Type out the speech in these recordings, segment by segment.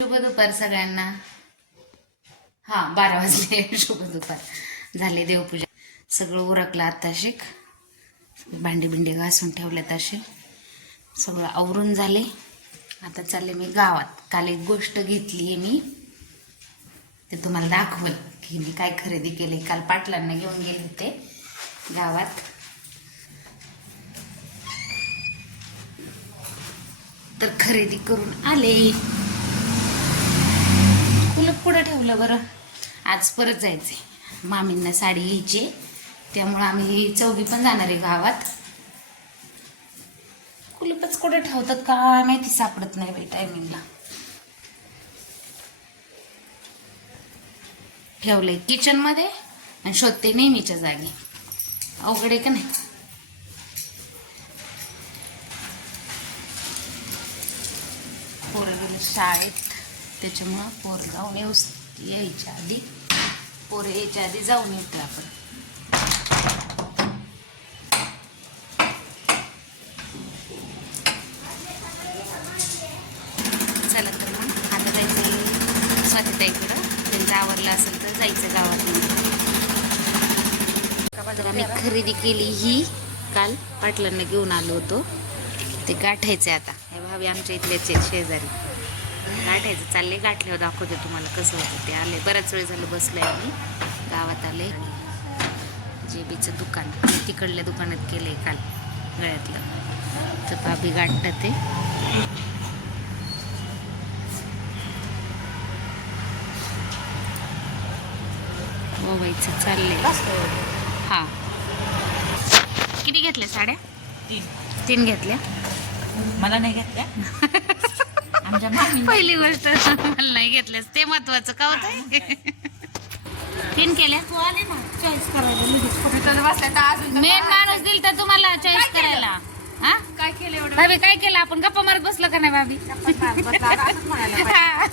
शुभ दुपार सगळ्यांना. हा बारा वाजले. शुभ दुपार. झाले देवपूजा. सगळं उरकलं आता शिक. भांडी बिंडी घासून ठेवल्यात असे सगळं आवरून झाले. आता चालले मी गावात. काल एक गोष्ट घेतली आहे मी. ते तुम्हाला दाखवल की मी काय खरेदी केली. काल पाटलांना घेऊन गेले होते गावात. तर खरेदी करून आले. कुलप बरं. आज परत जायचंय. मामींना साडी घ्यायची त्यामुळं आम्ही चौघी पण जाणार आहे गावात. कुलूपच कुठे ठेवतात काय माहिती सापडत नाही बाई टायमिंगला ठेवलंय किचनमध्ये आणि शोधते नेहमीच्या जागी. अवघड आहे का नाही? पोरं गेले शाळेत. त्याच्यामुळं पोर जाऊन यायच्या आधी पोरं यायच्या आधी जाऊन येतो आपण. चला तर मग आता जायचं स्वातीताईकडं. त्यांचं आवरलं असेल तर जायचं गावात तर आम्ही खरेदी केली ही काल पाटलांना घेऊन आलो होतो. ते गाठायचे आता. हे भावी आमच्या इथल्याच आहेत शेजारी. गाठायचं. चालले गाठल्यावर दाखवते तुम्हाला कसं होतं ते आले. बराच वेळ झालं बसलोय आम्ही. गावात आले. जेबीचं दुकान. मी तिकडल्या दुकानात केलंय काल गळ्यातलं. तर भाभी गाठतं ते. ओवायचं चाललंय. हा. किती घेतल्या साड्या? तीन. तीन घेतल्या. मला नाही घेतल्या? आमच्या मामी पहिली गोष्ट मला नाही घेतल्यास ते महत्वाचं का होत तीन केल्या. तू आली ना चॉईस करायला लगेच. मेन माणूस दिल तर तुम्हाला चॉईस करायला. हा? काय केलं एवढं? भाभी काय केलं? आपण गप्पा मारत बसलो का नाही भाभी? हा.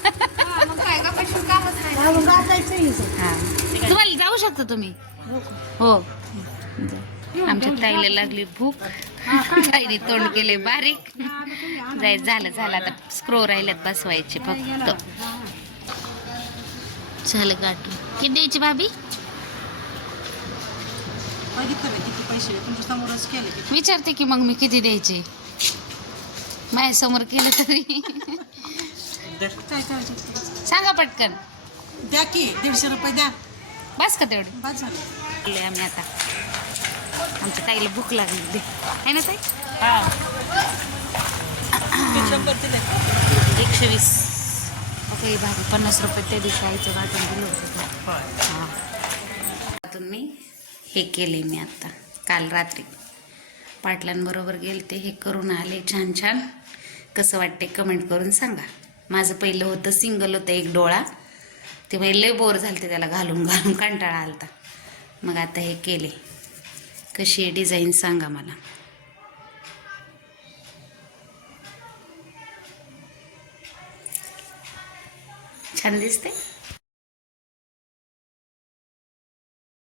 तुम्हाला जाऊ शकता तुम्ही. हो. आमच्या ताईला लागली भूक. ताईने तोंड केले बारीक. जाय झालं झालं. आता स्क्रो राहिल्यात बसवायचे फक्त. झालं गाठून किती द्यायची भाभी? विचारते की मग मी किती द्यायचे? माझ्यासमोर केलं तरी? सांगा पटकन. द्या की दीडशे रुपये द्या. बस का तेवढे? बस झालं. आता. आमच्या ताईला भूक लागली. आहे ना ताई? ते एकशे वीस. ओके भाभी पन्नास रुपये त्या दिवशी आईचं वाटून दिलं होतं. हां. मी हे केले मी आत्ता काल रात्री. पाटलांबरोबर गेलते. हे करून आले छान छान. कसं वाटते कमेंट करून सांगा. माझं पहिलं होतं सिंगल होतं एक डोळा. ते लय बोर झालते त्याला घालून घालून कंटाळा आलता. मग आता हे केले. कशी आहे डिझाईन सांगा मला. छान दिसते